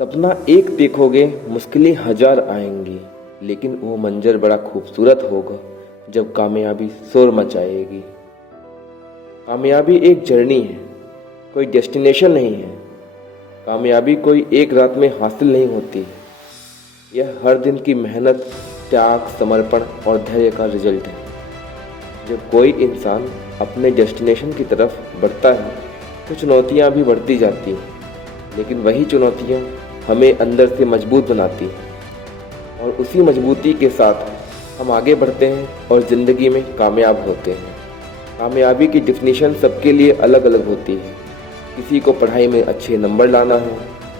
सपना एक देखोगे मुश्किलें हजार आएंगी, लेकिन वो मंजर बड़ा खूबसूरत होगा जब कामयाबी शोर मचाएगी। कामयाबी एक जर्नी है, कोई डेस्टिनेशन नहीं है। कामयाबी कोई एक रात में हासिल नहीं होती है। यह हर दिन की मेहनत, त्याग, समर्पण और धैर्य का रिजल्ट है। जब कोई इंसान अपने डेस्टिनेशन की तरफ बढ़ता है तो चुनौतियाँ भी बढ़ती जाती हैं, लेकिन वही चुनौतियाँ हमें अंदर से मजबूत बनाती हैं और उसी मजबूती के साथ हम आगे बढ़ते हैं और ज़िंदगी में कामयाब होते हैं। कामयाबी की डिफिनीशन सबके लिए अलग अलग होती है। किसी को पढ़ाई में अच्छे नंबर लाना है,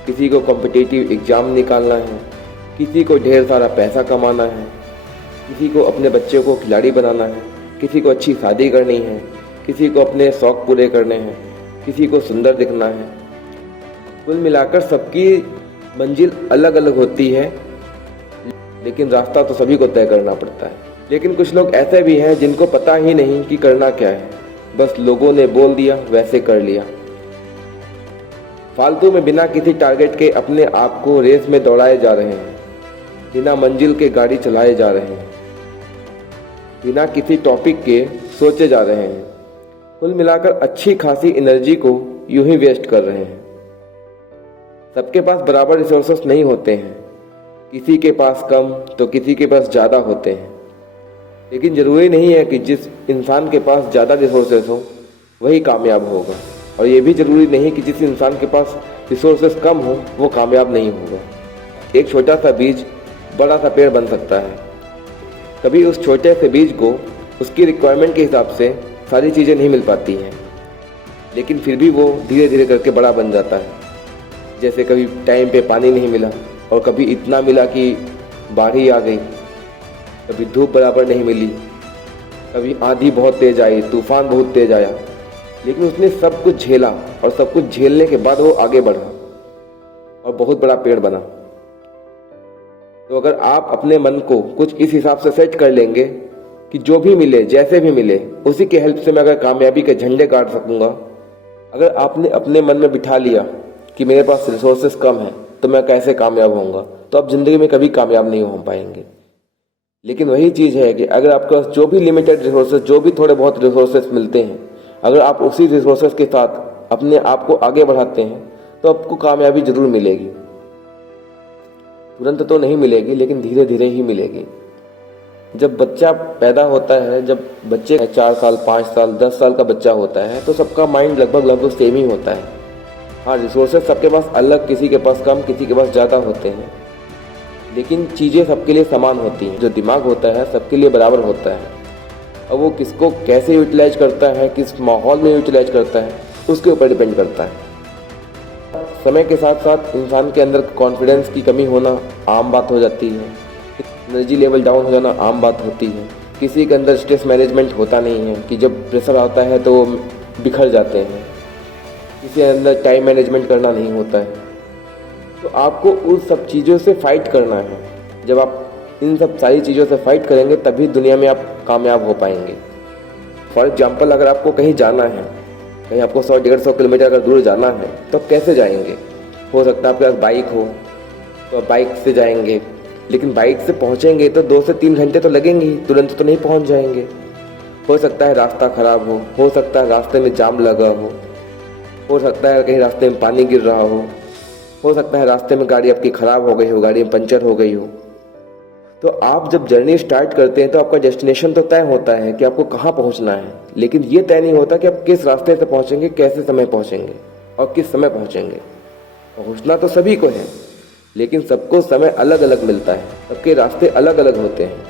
किसी को कॉम्पिटिटिव एग्ज़ाम निकालना है, किसी को ढेर सारा पैसा कमाना है, किसी को अपने बच्चे को खिलाड़ी बनाना है, किसी को अच्छी शादी करनी है, किसी को अपने शौक़ पूरे करने हैं, किसी को सुंदर दिखना है। कुल मिलाकर सबकी मंजिल अलग अलग होती है, लेकिन रास्ता तो सभी को तय करना पड़ता है। लेकिन कुछ लोग ऐसे भी हैं जिनको पता ही नहीं कि करना क्या है, बस लोगों ने बोल दिया वैसे कर लिया। फालतू में बिना किसी टारगेट के अपने आप को रेस में दौड़ाए जा रहे हैं, बिना मंजिल के गाड़ी चलाए जा रहे हैं, बिना किसी टॉपिक के सोचे जा रहे हैं। कुल मिलाकर अच्छी खासी एनर्जी को यूं ही वेस्ट कर रहे हैं। सबके पास बराबर रिसोर्सेस नहीं होते हैं, किसी के पास कम तो किसी के पास ज़्यादा होते हैं। लेकिन ज़रूरी नहीं है कि जिस इंसान के पास ज़्यादा रिसोर्सेस हो वही कामयाब होगा, और ये भी ज़रूरी नहीं कि जिस इंसान के पास रिसोर्सेस कम हो वो कामयाब नहीं होगा। एक छोटा सा बीज बड़ा सा पेड़ बन सकता है। कभी उस छोटे से बीज को उसकी रिक्वायरमेंट के हिसाब से सारी चीज़ें नहीं मिल पाती हैं, लेकिन फिर भी वो धीरे धीरे करके बड़ा बन जाता है। जैसे कभी टाइम पे पानी नहीं मिला और कभी इतना मिला कि बाढ़ ही आ गई, कभी धूप बराबर नहीं मिली, कभी आंधी बहुत तेज आई, तूफान बहुत तेज आया, लेकिन उसने सब कुछ झेला और सब कुछ झेलने के बाद वो आगे बढ़ा और बहुत बड़ा पेड़ बना। तो अगर आप अपने मन को कुछ इस हिसाब से सेट कर लेंगे कि जो भी मिले, जैसे भी मिले, उसी के हेल्प से मैं अगर कामयाबी के झंडे गाड़ सकूंगा। अगर आपने अपने मन में बिठा लिया कि मेरे पास रिसोर्सेस कम है तो मैं कैसे कामयाब होऊंगा, तो आप ज़िंदगी में कभी कामयाब नहीं हो पाएंगे। लेकिन वही चीज़ है कि अगर आपके पास जो भी लिमिटेड रिसोर्सेस, जो भी थोड़े बहुत रिसोर्सेस मिलते हैं, अगर आप उसी रिसोर्सेस के साथ अपने आप को आगे बढ़ाते हैं तो आपको कामयाबी ज़रूर मिलेगी। तुरंत तो नहीं मिलेगी, लेकिन धीरे धीरे ही मिलेगी। जब बच्चा पैदा होता है, जब बच्चे 4 साल, 5 साल, 10 साल का बच्चा होता है, तो सबका माइंड लगभग सेम ही होता है। हाँ, रिसोर्सेस सबके पास अलग, किसी के पास कम, किसी के पास ज़्यादा होते हैं, लेकिन चीज़ें सबके लिए समान होती हैं। जो दिमाग होता है सबके लिए बराबर होता है, और वो किसको कैसे यूटिलाइज करता है, किस माहौल में यूटिलाइज करता है, उसके ऊपर डिपेंड करता है। समय के साथ साथ इंसान के अंदर कॉन्फिडेंस की कमी होना आम बात हो जाती है, एनर्जी लेवल डाउन हो जाना आम बात होती है। किसी के अंदर स्ट्रेस मैनेजमेंट होता नहीं है कि जब प्रेशर आता है तो बिखर जाते हैं। किसी के अंदर टाइम मैनेजमेंट करना नहीं होता है। तो आपको उन सब चीज़ों से फाइट करना है। जब आप इन सब सारी चीज़ों से फाइट करेंगे तभी दुनिया में आप कामयाब हो पाएंगे। फॉर एग्जाम्पल, अगर आपको कहीं जाना है, कहीं आपको 100-150 किलोमीटर अगर दूर जाना है, तो आप कैसे जाएंगे? हो सकता है आपके पास बाइक हो तो आप बाइक से जाएंगे, लेकिन बाइक से पहुंचेंगे तो 2 से 3 घंटे तो लगेंगे ही, तुरंत तो नहीं पहुंच जाएंगे। हो सकता है रास्ता ख़राब हो सकता है रास्ते में जाम लगा हो सकता है कहीं रास्ते में पानी गिर रहा हो सकता है रास्ते में गाड़ी आपकी ख़राब हो गई हो, गाड़ी में पंचर हो गई हो। तो आप जब जर्नी स्टार्ट करते हैं तो आपका डेस्टिनेशन तो तय होता है कि आपको कहाँ पहुँचना है, लेकिन ये तय नहीं होता कि आप किस रास्ते से पहुँचेंगे, कैसे समय पहुँचेंगे और किस समय पहुँचेंगे। पहुँचना तो सभी को है, लेकिन सबको समय अलग अलग मिलता है, सबके रास्ते अलग अलग होते हैं।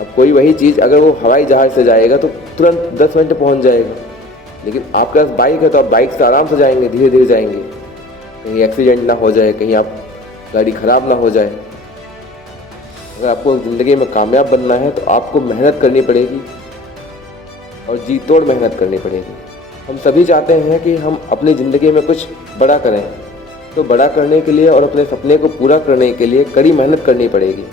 अब कोई वही चीज़ अगर वो हवाई जहाज़ से जाएगा तो तुरंत 10 मिनट पहुँच जाएगा, लेकिन आपके पास बाइक है तो आप बाइक से आराम से जाएंगे, धीरे धीरे जाएंगे, कहीं एक्सीडेंट ना हो जाए, कहीं आप गाड़ी ख़राब ना हो जाए। अगर आपको ज़िंदगी में कामयाब बनना है तो आपको मेहनत करनी पड़ेगी और जी तोड़ मेहनत करनी पड़ेगी। हम सभी चाहते हैं कि हम अपनी ज़िंदगी में कुछ बड़ा करें, तो बड़ा करने के लिए और अपने सपने को पूरा करने के लिए कड़ी मेहनत करनी पड़ेगी।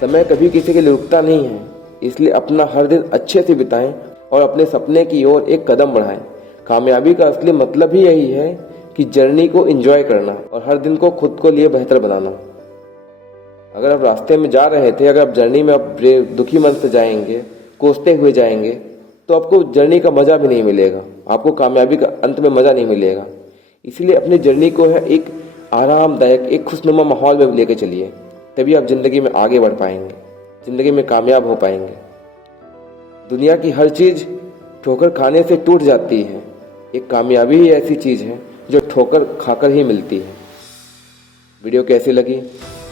समय कभी किसी के लिए रुकता नहीं है, इसलिए अपना हर दिन अच्छे से बिताएं और अपने सपने की ओर एक कदम बढ़ाएं। कामयाबी का असली मतलब ही यही है कि जर्नी को एंजॉय करना और हर दिन को खुद को लिए बेहतर बनाना। अगर आप रास्ते में जा रहे थे, अगर आप जर्नी में आप दुखी मन से जाएंगे, कोसते हुए जाएंगे, तो आपको जर्नी का मज़ा भी नहीं मिलेगा, आपको कामयाबी का अंत में मज़ा नहीं मिलेगा। इसीलिए अपनी जर्नी को है एक आरामदायक, एक खुशनुमा माहौल में लेके चलिए, तभी आप ज़िंदगी में आगे बढ़ पाएंगे, ज़िंदगी में कामयाब हो पाएंगे। दुनिया की हर चीज़ ठोकर खाने से टूट जाती है, एक कामयाबी ही ऐसी चीज़ है जो ठोकर खाकर ही मिलती है। वीडियो कैसी लगी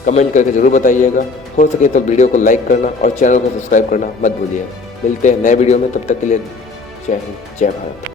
कमेंट करके ज़रूर बताइएगा। हो सके तो वीडियो को लाइक करना और चैनल को सब्सक्राइब करना मत भूलिए। मिलते हैं नए वीडियो में, तब तक के लिए जय हिंद, जय भारत।